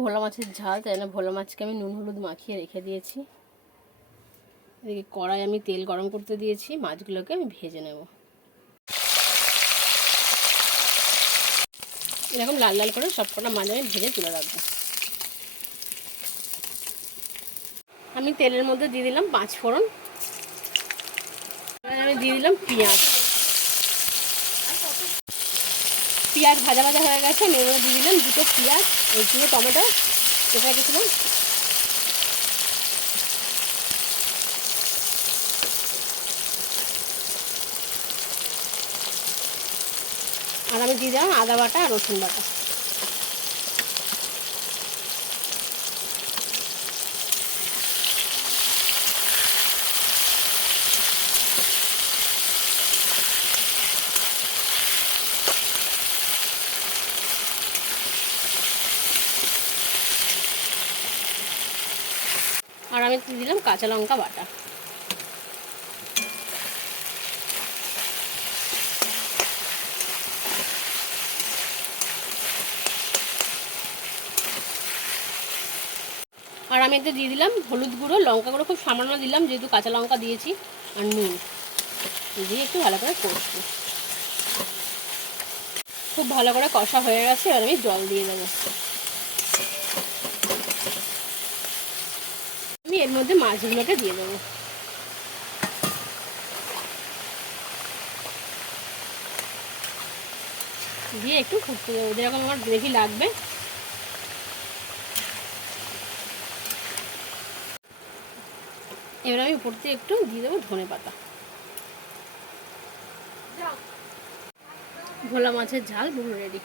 ভোলা মাছের ঝাল, তাই না ভোলা মাছকে আমি নুন হলুদ মাখিয়ে রেখে দিয়েছি। এদিকে কড়াই আমি তেল গরম করতে দিয়েছি, মাছগুলোকে আমি ভেজে নেব। এরকম লাল লাল করে সবকটা মাছ আমি ভেজে তুলে রাখবো। আমি তেলের মধ্যে দিয়ে দিলাম 5 ফোড়ন, আমি দিয়ে দিলাম পেঁয়াজ। পেঁয়াজ ভাজা ভাজা হয়ে গেছে, আমি এর মধ্যে দিয়ে দিলাম 2টো পেঁয়াজ, 2টো টমেটো কেটে রেখেছিলাম। আর আমি দিয়ে দিলাম আদা বাটা আর রসুন বাটা। আর আমি দিয়ে দিলাম কাঁচা লঙ্কা বাটা। আর আমি এতে দিয়ে দিলাম হলুদ গুঁড়ো, লঙ্কা গুঁড়ো খুব সামান্য দিলাম, যেহেতু কাঁচা লঙ্কা দিয়েছি, আর নুন দিয়ে একটু ভালো করে কষবো। খুব ভালো করে কষা হয়ে গেছে, এবার আমি জল দিয়ে দেবো। আমি এর মধ্যে মাছগুলোকে দিয়ে দেবো। দিয়ে একটু ফুটতে দেবো, যেরকম আমার গ্রেভি লাগবে। এবার আমি উপর দিয়ে একটু দিয়ে দেবো ধনে পাতা। ভোলা মাছের ঝাল পুরো রেডি।